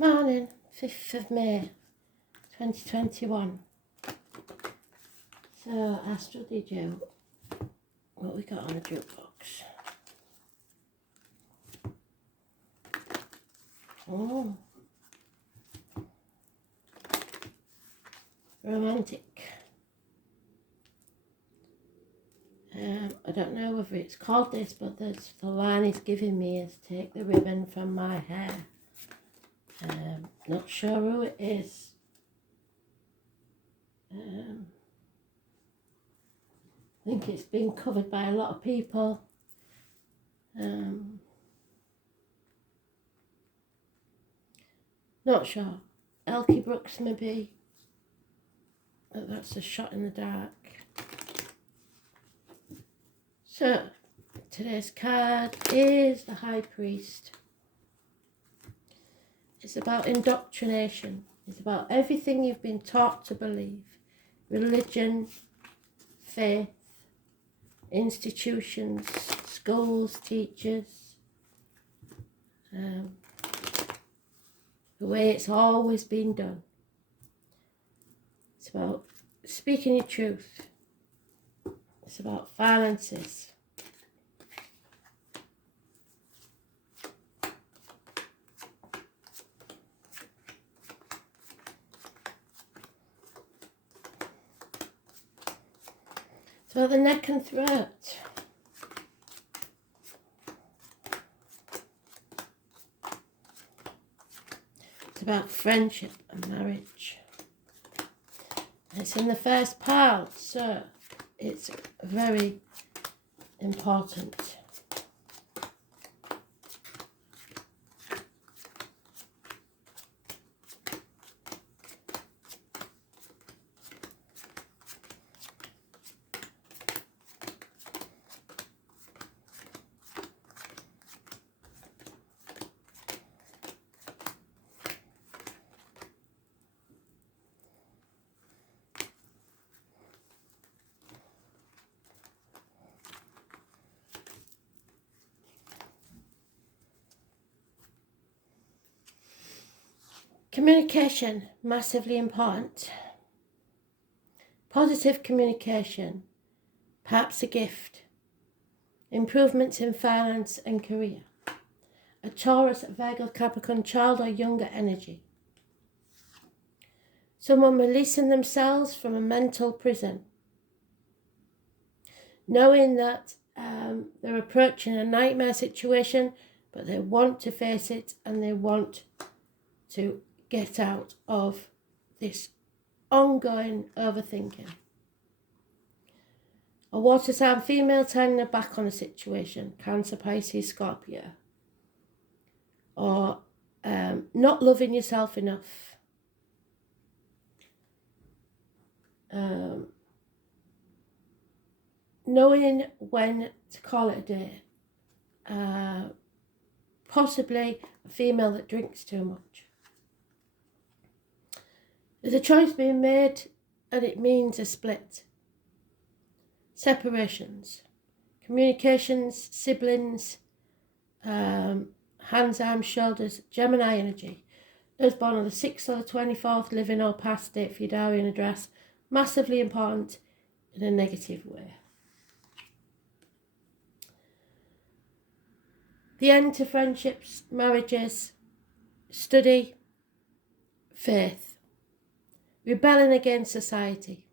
Morning, 5th of May 2021. So I studied you. What we got on the jukebox? Oh, romantic. I don't know whether it's called this, but the line it's giving me is take the ribbon from my hair. Not sure who it is. I think it's been covered by a lot of people. Not sure. Elkie Brooks maybe. But that's a shot in the dark. So, today's card is the High Priest. It's about indoctrination. It's about everything you've been taught to believe. Religion, faith, institutions, schools, teachers. The way it's always been done. It's about speaking your truth. It's about finances. It's about the neck and throat. It's about friendship and marriage. It's in the first pile, so it's very important. Communication, massively important. Positive communication, perhaps a gift. Improvements in finance and career. A Taurus, Virgo, Capricorn, child or younger energy. Someone releasing themselves from a mental prison. Knowing that they're approaching a nightmare situation, but they want to face it and they want to get out of this ongoing overthinking. A water sign female turning her back on a situation, Cancer, Pisces, Scorpio. Or not loving yourself enough. Knowing when to call it a day. Possibly a female that drinks too much. There's a choice being made and it means a split. Separations. Communications, siblings, hands, arms, shoulders, Gemini energy. Those born on the 6th or the 24th, living or past date for your diary and address. Massively important in a negative way. The end to friendships, marriages, study, faith. Rebelling against society.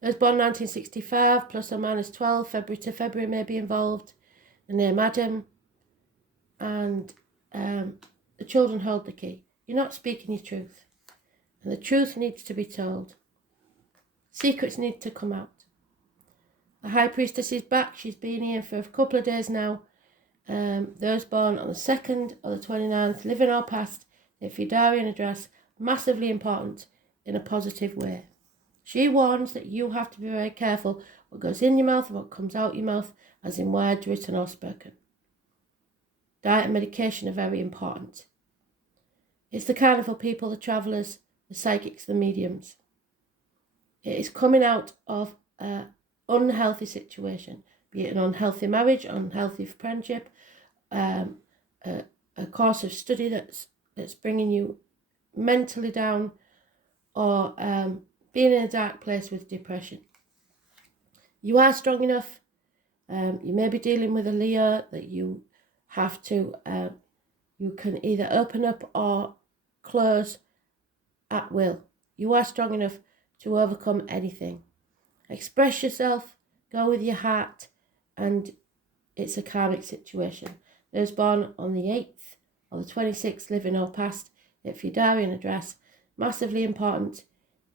Those born 1965, plus or minus 12, February to February may be involved. The name Adam. And the children hold the key. You're not speaking your truth. And the truth needs to be told. Secrets need to come out. The High Priestess is back. She's been here for a couple of days now. Those born on the 2nd or the 29th, living or past, if your diary and address, massively important in a positive way. She warns that you have to be very careful what goes in your mouth and what comes out your mouth, as in words written or spoken. Diet and medication are very important. It's the carnival people, the travellers, the psychics, the mediums. It is coming out of an unhealthy situation, be it an unhealthy marriage, unhealthy friendship, a course of study that's that's bringing you mentally down, or being in a dark place with depression. You are strong enough. You may be dealing with a Leo that you have to, you can either open up or close at will. You are strong enough to overcome anything. Express yourself, go with your heart, and it's a karmic situation. Those born on the 8th or the 26th, living or past, if you diary and address, massively important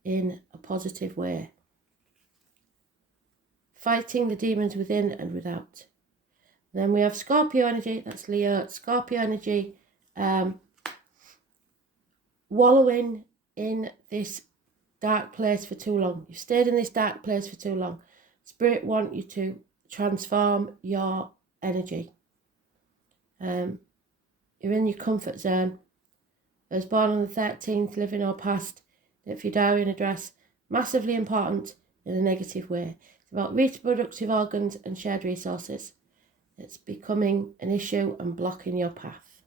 in a positive way. Fighting the demons within and without. Then we have Scorpio energy, that's Leo. Scorpio energy, wallowing in this dark place for too long. You've stayed in this dark place for too long. Spirit want you to transform your energy. You're in your comfort zone. Those born on the 13th, living or past, if you diary and address, massively important in a negative way. It's about reproductive organs and shared resources. It's becoming an issue and blocking your path.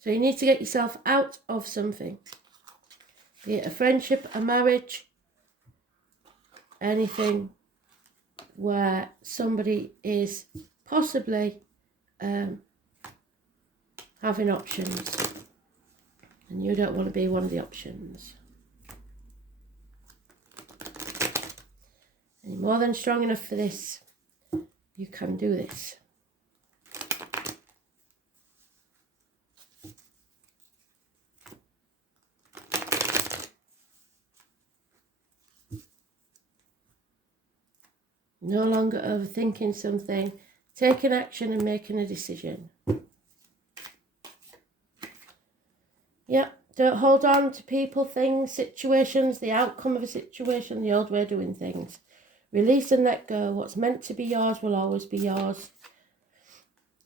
So you need to get yourself out of something. Be it a friendship, a marriage, anything where somebody is possibly having options and you don't want to be one of the options. And you're more than strong enough for this. You can do this. No longer overthinking something, taking action and making a decision. Yeah, don't hold on to people, things, situations, the outcome of a situation, the old way of doing things. Release and let go. What's meant to be yours will always be yours.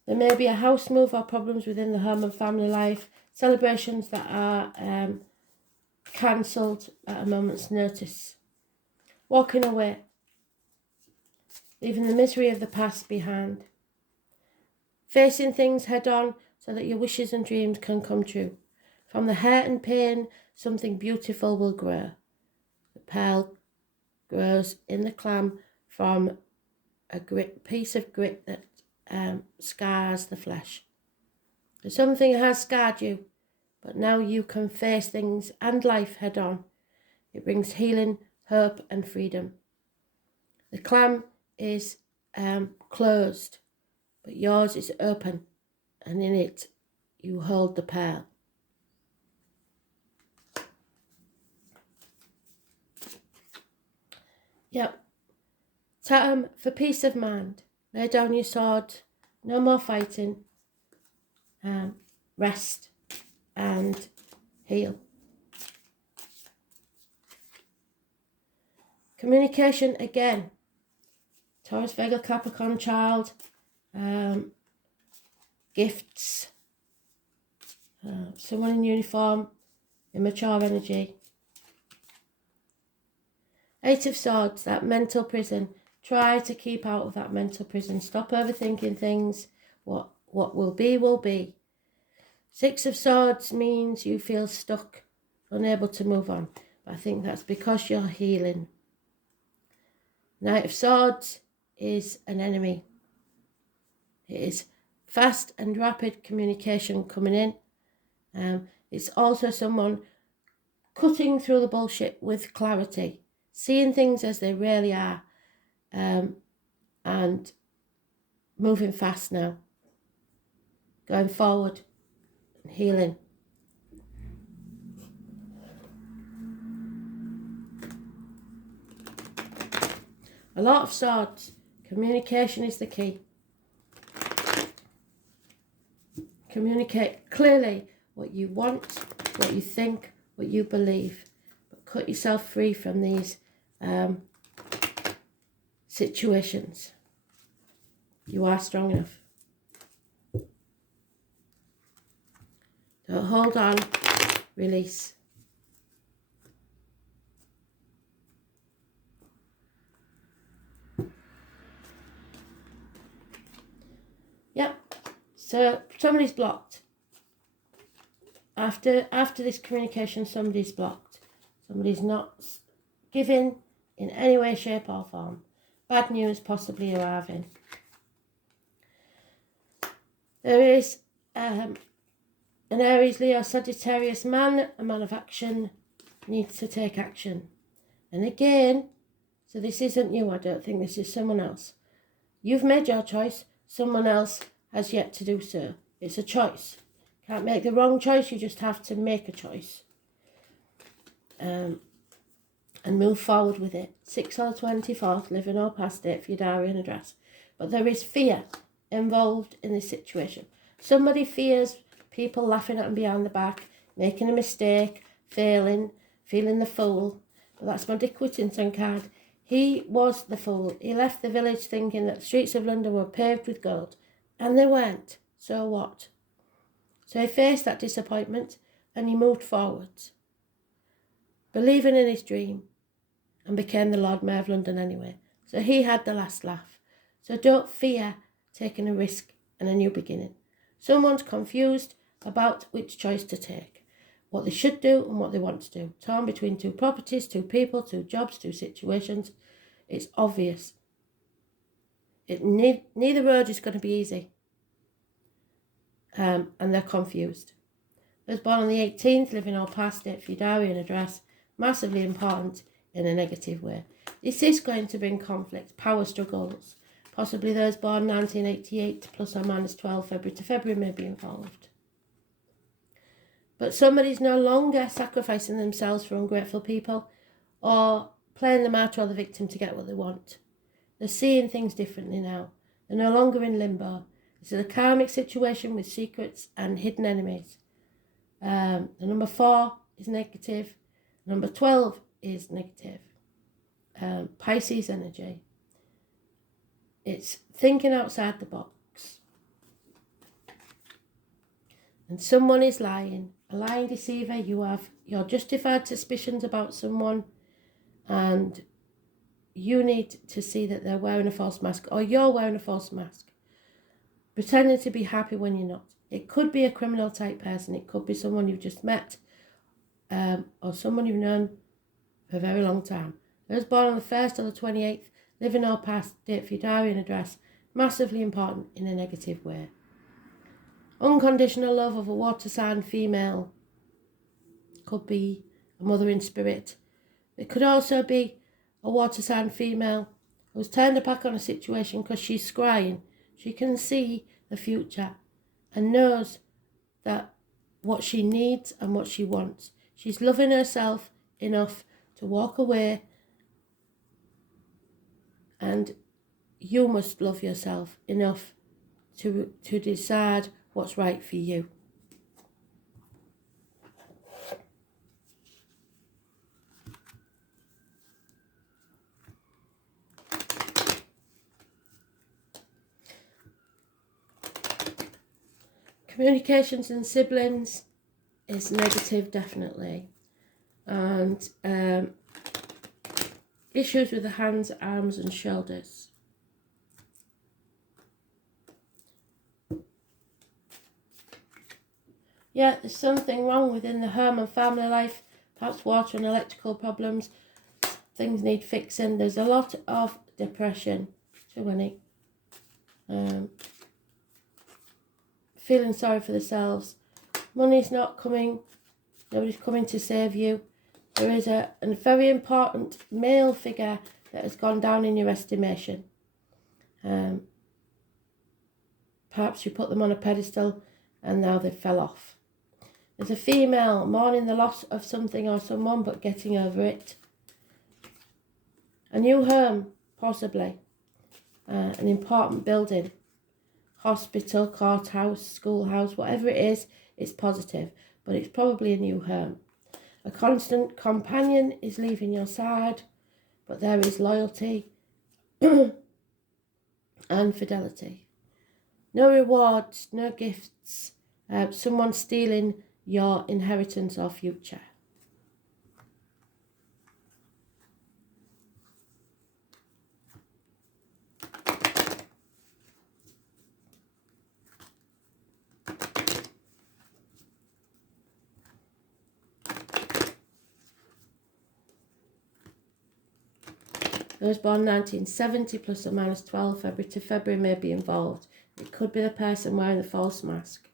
There may be a house move or problems within the home and family life, celebrations that are cancelled at a moment's notice. Walking away, leaving the misery of the past behind. Facing things head on so that your wishes and dreams can come true. From the hurt and pain, something beautiful will grow. The pearl grows in the clam from a piece of grit that scars the flesh. So something has scarred you, but now you can face things and life head on. It brings healing, hope and freedom. The clam is closed, but yours is open, and in it you hold the pearl. Yep. Time for peace of mind. Lay down your sword. No more fighting. Rest and heal. Communication again. Taurus, Vega, Capricorn, child. Gifts. Someone in uniform. Immature energy. Eight of Swords, that mental prison. Try to keep out of that mental prison. Stop overthinking things. What will be, will be. Six of Swords means you feel stuck, unable to move on. But I think that's because you're healing. Knight of Swords is an enemy. It is fast and rapid communication coming in. It's also someone cutting through the bullshit with clarity. Seeing things as they really are, and moving fast now, going forward and healing. A lot of Swords. Communication is the key. Communicate clearly what you want, what you think, what you believe, but cut yourself free from these situations. You are strong enough. Don't hold on. Release. So somebody's blocked. After this communication, somebody's blocked. Somebody's not giving in any way, shape or form. Bad news possibly arriving. There is an Aries, Leo, Sagittarius man, a man of action, needs to take action. And again, so this isn't you, I don't think, this is someone else. You've made your choice, someone else has yet to do so. It's a choice. Can't make the wrong choice, you just have to make a choice. And move forward with it. 6 or 24th, living or past date for your diary and address. But there is fear involved in this situation. Somebody fears people laughing at them behind the back, making a mistake, failing, feeling the fool. But that's my Dick Whittington card. He was the fool. He left the village thinking that the streets of London were paved with gold. And they weren't. So what? So he faced that disappointment and he moved forwards, believing in his dream, and became the Lord Mayor of London anyway. So he had the last laugh. So don't fear taking a risk and a new beginning. Someone's confused about which choice to take, what they should do and what they want to do. Torn between two properties, two people, two jobs, two situations. It's obvious. Neither road is going to be easy. And they're confused. Those born on the 18th, living or past date for your diary and address, massively important in a negative way. This is going to bring conflict, power struggles. Possibly those born 1988 plus or minus 12 February to February may be involved. But somebody's no longer sacrificing themselves for ungrateful people or playing the martyr or the victim to get what they want. They're seeing things differently now. They're no longer in limbo. This is a karmic situation with secrets and hidden enemies. The number 4 is negative. Number 12 is negative. Pisces energy. It's thinking outside the box. And someone is lying. A lying deceiver. You have your justified suspicions about someone, and you need to see that they're wearing a false mask, or you're wearing a false mask, pretending to be happy when you're not. It could be a criminal type person. It could be someone you've just met, or someone you've known for a very long time. Those born on the 1st or the 28th, living or past date for your diary and address, massively important in a negative way. Unconditional love of a water sign female. Could be a mother in spirit. It could also be a water sign female who's turned her back on a situation because she's scrying. She can see the future and knows that what she needs and what she wants. She's loving herself enough to walk away, and you must love yourself enough to decide what's right for you. Communications and siblings is negative, definitely. And issues with the hands, arms and shoulders. Yeah, there's something wrong within the home and family life. Perhaps water and electrical problems. Things need fixing. There's a lot of depression. Too many. Feeling sorry for themselves. Money's not coming. Nobody's coming to save you. There is a very important male figure that has gone down in your estimation. Perhaps you put them on a pedestal and now they fell off. There's a female mourning the loss of something or someone but getting over it. A new home, possibly. An important building. Hospital, courthouse, schoolhouse, whatever it is, it's positive. But it's probably a new home. A constant companion is leaving your side, but there is loyalty and fidelity. No rewards, no gifts, someone stealing your inheritance or future. Those born 1970 plus or minus 12 February to February may be involved. It could be the person wearing the false mask.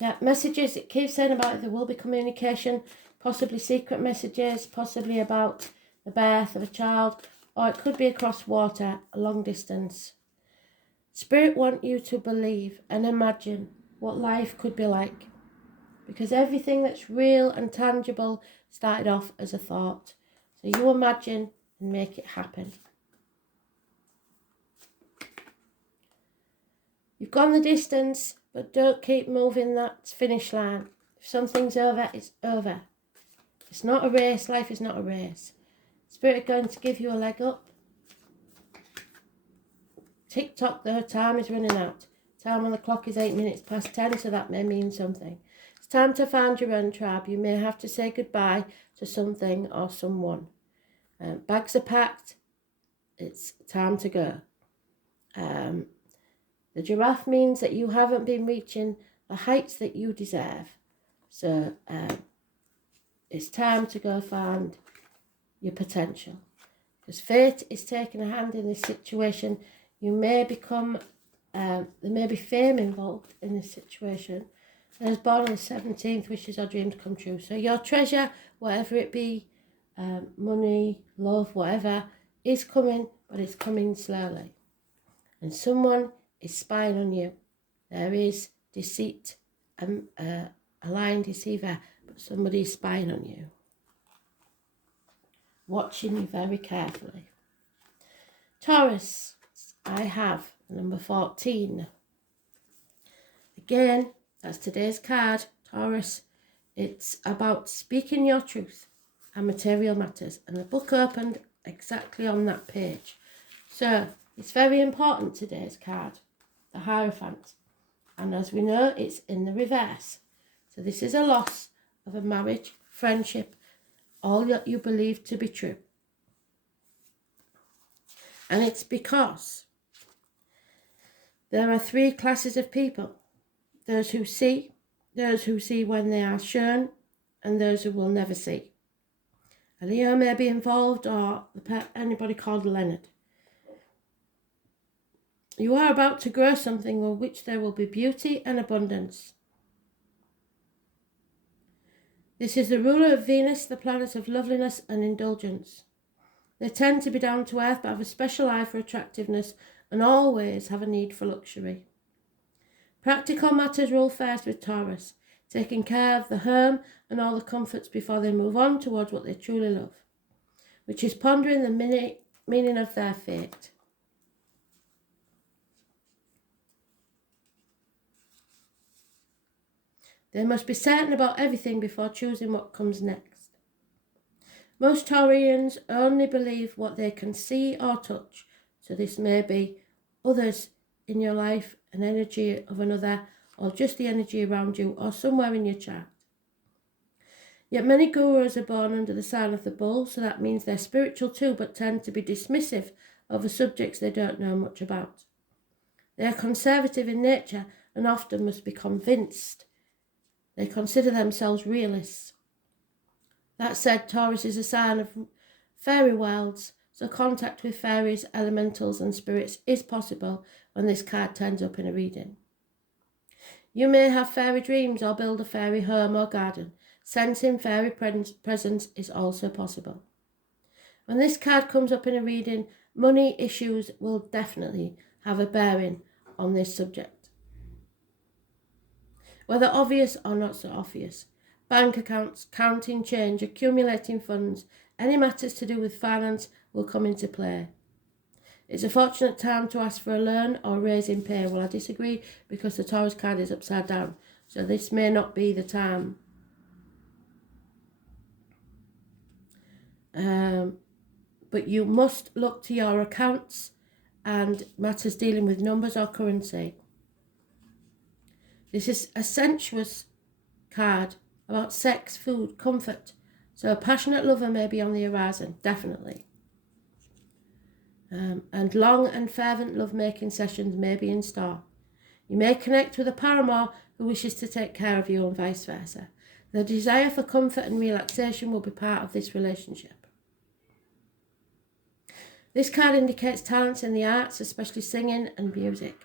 Yeah, messages, it keeps saying about it, there will be communication, possibly secret messages, possibly about the birth of a child, or it could be across water, a long distance. Spirit want you to believe and imagine what life could be like, because everything that's real and tangible started off as a thought. So you imagine and make it happen. You've gone the distance, but don't keep moving that finish line. If something's over, it's over. It's not a race. Life is not a race. Spirit are going to give you a leg up. Tick-tock, though, time is running out. Time on the clock is 8 minutes past 10, so that may mean something. It's time to find your own tribe. You may have to say goodbye to something or someone. Bags are packed. It's time to go. The giraffe means that you haven't been reaching the heights that you deserve. So it's time to go find your potential. Because fate is taking a hand in this situation. You may become, there may be fame involved in this situation. Those born on the 17th, wishes or dreams come true. So your treasure, whatever it be, money, love, whatever, is coming, but it's coming slowly. And someone is spying on you. There is deceit, a lying deceiver, but somebody is spying on you. Watching you very carefully. Taurus, I have number 14. Again, that's today's card. Taurus, it's about speaking your truth and material matters. And the book opened exactly on that page. So it's very important, today's card, the Hierophant. And as we know, it's in the reverse. So this is a loss of a marriage, friendship, all that you believe to be true. And it's because there are three classes of people. Those who see when they are shown, and those who will never see. A Leo may be involved, or anybody called Leonard. You are about to grow something in which there will be beauty and abundance. This is the ruler of Venus, the planet of loveliness and indulgence. They tend to be down to earth, but have a special eye for attractiveness and always have a need for luxury. Practical matters rule first with Taurus, taking care of the home and all the comforts before they move on towards what they truly love, which is pondering the meaning of their fate. They must be certain about everything before choosing what comes next. Most Taurians only believe what they can see or touch, so this may be others in your life, an energy of another, or just the energy around you, or somewhere in your chart. Yet many gurus are born under the sign of the bull, so that means they're spiritual too, but tend to be dismissive over subjects they don't know much about. They are conservative in nature and often must be convinced. They consider themselves realists. That said, Taurus is a sign of fairy worlds, so contact with fairies, elementals and spirits is possible when this card turns up in a reading. You may have fairy dreams or build a fairy home or garden. Sensing fairy presence is also possible. When this card comes up in a reading, money issues will definitely have a bearing on this subject. Whether obvious or not so obvious, bank accounts, counting change, accumulating funds, any matters to do with finance will come into play. It's a fortunate time to ask for a loan or raise in pay. Well, I disagree because the Taurus card is upside down, so this may not be the time. But you must look to your accounts and matters dealing with numbers or currency. This is a sensuous card about sex, food, comfort. So a passionate lover may be on the horizon, definitely. And long and fervent love-making sessions may be in store. You may connect with a paramour who wishes to take care of you and vice versa. The desire for comfort and relaxation will be part of this relationship. This card indicates talents in the arts, especially singing and music.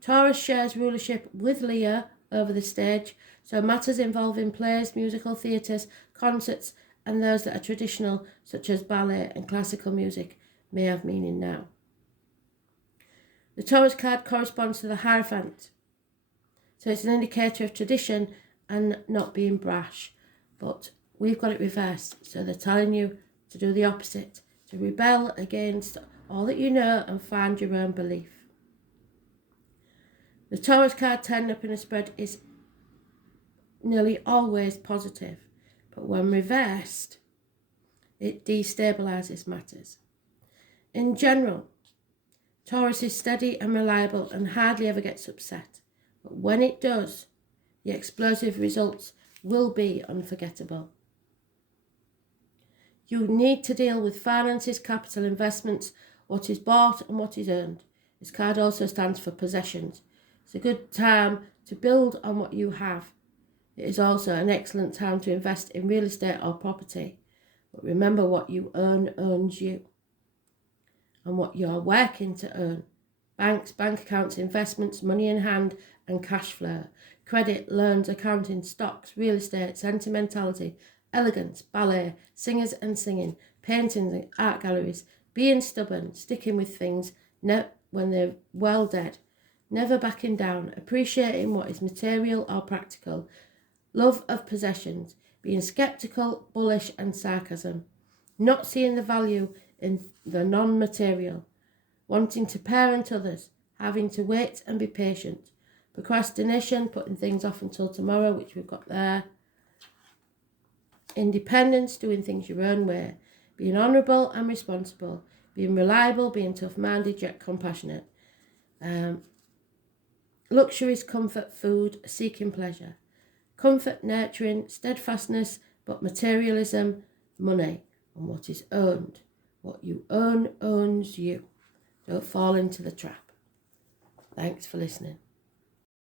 Taurus shares rulership with Leo over the stage, so matters involving plays, musical theatres, concerts, and those that are traditional, such as ballet and classical music, may have meaning now. The Taurus card corresponds to the Hierophant, so it's an indicator of tradition and not being brash, but we've got it reversed, so they're telling you to do the opposite, to rebel against all that you know and find your own belief. The Taurus card turned up in a spread is nearly always positive, but when reversed, it destabilises matters. In general, Taurus is steady and reliable and hardly ever gets upset, but when it does, the explosive results will be unforgettable. You need to deal with finances, capital, investments, what is bought and what is earned. This card also stands for possessions. It's a good time to build on what you have. It is also an excellent time to invest in real estate or property. But remember, what you earn owns you. And what you're working to earn. Banks, bank accounts, investments, money in hand and cash flow. Credit, loans, accounting, stocks, real estate, sentimentality, elegance, ballet, singers and singing, paintings and art galleries, being stubborn, sticking with things when they're well dead, never backing down, appreciating what is material or practical, love of possessions, being sceptical, bullish and sarcasm, not seeing the value in the non-material, wanting to parent others, having to wait and be patient, procrastination, putting things off until tomorrow, which we've got there, independence, doing things your own way, being honourable and responsible, being reliable, being tough-minded yet compassionate, luxuries, comfort, food, seeking pleasure, comfort, nurturing, steadfastness, but materialism, money, and what is owned. What you own owns you. Don't fall into the trap. Thanks for listening.